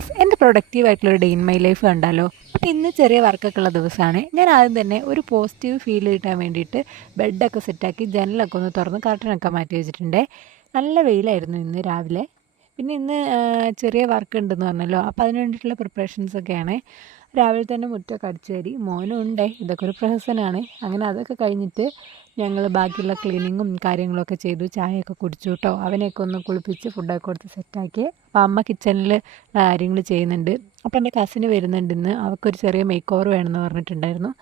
Friends, എൻ്റെ പ്രൊഡക്റ്റീവായിട്ടുള്ളൊരു day in my life കണ്ടാലോ. അപ്പോൾ ഇന്ന് ചെറിയ വർക്കൊക്കെ ഉള്ള ദിവസമാണ്. ഞാൻ ആദ്യം തന്നെ ഒരു പോസിറ്റീവ് ഫീൽ കിട്ടാൻ വേണ്ടിയിട്ട് ബെഡൊക്കെ സെറ്റാക്കി ജനലൊക്കെ ഒന്ന് തുറന്ന് കർട്ടനൊക്കെ മാറ്റി വെച്ചിട്ടുണ്ട്. നല്ല വെയിലായിരുന്നു ഇന്ന് രാവിലെ. പിന്നെ ഇന്ന് ചെറിയ വർക്ക് ഉണ്ടെന്ന് പറഞ്ഞല്ലോ, അപ്പോൾ അതിന് വേണ്ടിയിട്ടുള്ള പ്രിപ്പറേഷൻസൊക്കെയാണ്. രാവിലെ തന്നെ മുറ്റമൊക്കെ അടിച്ചു കയറി, മോനും ഉണ്ടേ, ഇതൊക്കെ ഒരു പ്രഹസനമാണ്. അങ്ങനെ അതൊക്കെ കഴിഞ്ഞിട്ട് ഞങ്ങൾ ബാക്കിയുള്ള ക്ലീനിങ്ങും കാര്യങ്ങളൊക്കെ ചെയ്തു. ചായയൊക്കെ കുടിച്ചു കേട്ടോ. അവനെയൊക്കെ ഒന്ന് കുളിപ്പിച്ച് ഫുഡൊക്കെ കൊടുത്ത് സെറ്റാക്കി. അപ്പോൾ അമ്മ കിച്ചണിൽ കാര്യങ്ങൾ ചെയ്യുന്നുണ്ട്. അപ്പോൾ എൻ്റെ കസിന് വരുന്നുണ്ട് ഇന്ന്. അവൾക്കൊരു ചെറിയ മേക്ക് ഓവർ വേണമെന്ന് പറഞ്ഞിട്ടുണ്ടായിരുന്നു.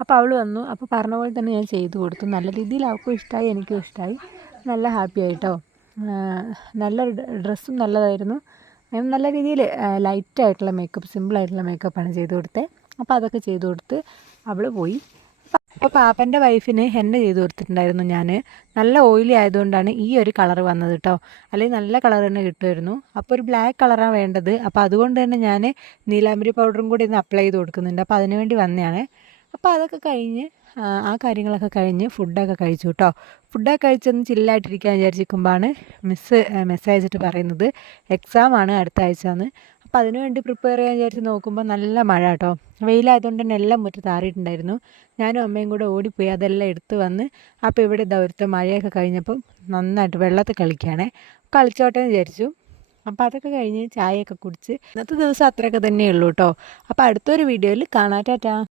അപ്പോൾ അവൾ വന്നു. അപ്പോൾ പറഞ്ഞ പോലെ തന്നെ ഞാൻ ചെയ്തു കൊടുത്തു. നല്ല രീതിയിൽ അവൾക്കും ഇഷ്ടമായി, എനിക്കും ഇഷ്ടമായി. നല്ല ഹാപ്പി ആയിട്ടോ. നല്ല ഡ്രസ്സും നല്ലതായിരുന്നു. നല്ല രീതിയിൽ ലൈറ്റായിട്ടുള്ള മേക്കപ്പ്, സിമ്പിളായിട്ടുള്ള മേക്കപ്പാണ് ചെയ്ത് കൊടുത്തത്. അപ്പോൾ അതൊക്കെ ചെയ്ത് കൊടുത്ത് അവൾ പോയി. അപ്പോൾ പാപ്പൻ്റെ വൈഫിന് ഹെന്ന ചെയ്ത് കൊടുത്തിട്ടുണ്ടായിരുന്നു ഞാൻ. നല്ല ഓയിലി ആയതുകൊണ്ടാണ് ഈ ഒരു കളർ വന്നത് കേട്ടോ. അല്ലെങ്കിൽ നല്ല കളർ തന്നെ കിട്ടുമായിരുന്നു. അപ്പോൾ ഒരു ബ്ലാക്ക് കളറാണ് വേണ്ടത്. അപ്പോൾ അതുകൊണ്ട് തന്നെ ഞാൻ നീലാംബരി പൗഡറും കൂടി ഇന്ന് അപ്ലൈ ചെയ്ത് കൊടുക്കുന്നുണ്ട്. അപ്പോൾ അതിന് വേണ്ടി വന്നതാണ്. അപ്പോൾ അതൊക്കെ കഴിഞ്ഞ് ആ കാര്യങ്ങളൊക്കെ കഴിഞ്ഞ് ഫുഡൊക്കെ കഴിച്ചു കേട്ടോ. ഫുഡൊക്കെ കഴിച്ചൊന്ന് ചില്ലായിട്ടിരിക്കാൻ വിചാരിച്ചിരിക്കുമ്പോഴാണ് മെസ്സേജ് അയച്ചിട്ട് പറയുന്നത് എക്സാമാണ് അടുത്ത ആഴ്ച എന്ന്. അപ്പോൾ അതിനു വേണ്ടി പ്രിപ്പയർ ചെയ്യാൻ വിചാരിച്ച് നോക്കുമ്പോൾ നല്ല മഴ കേട്ടോ. വെയിലായതുകൊണ്ട് തന്നെ എല്ലാം മുറ്റത്ത് ആറിയിട്ടുണ്ടായിരുന്നു. ഞാനും അമ്മയും കൂടെ ഓടിപ്പോയി അതെല്ലാം എടുത്ത് വന്ന്. അപ്പോൾ ഇവിടെ ഇതാ ഒരുത്ത മഴയൊക്കെ കഴിഞ്ഞപ്പം നന്നായിട്ട് വെള്ളത്തിൽ കളിക്കുകയാണേ. കളിച്ചോട്ടെ എന്ന് വിചാരിച്ചു. അപ്പോൾ അതൊക്കെ കഴിഞ്ഞ് ചായയൊക്കെ കുടിച്ച് ഇന്നത്തെ ദിവസം അത്രയൊക്കെ തന്നെയുള്ളൂ കേട്ടോ. അപ്പോൾ അടുത്തൊരു വീഡിയോയിൽ കാണാം. ടാറ്റാ.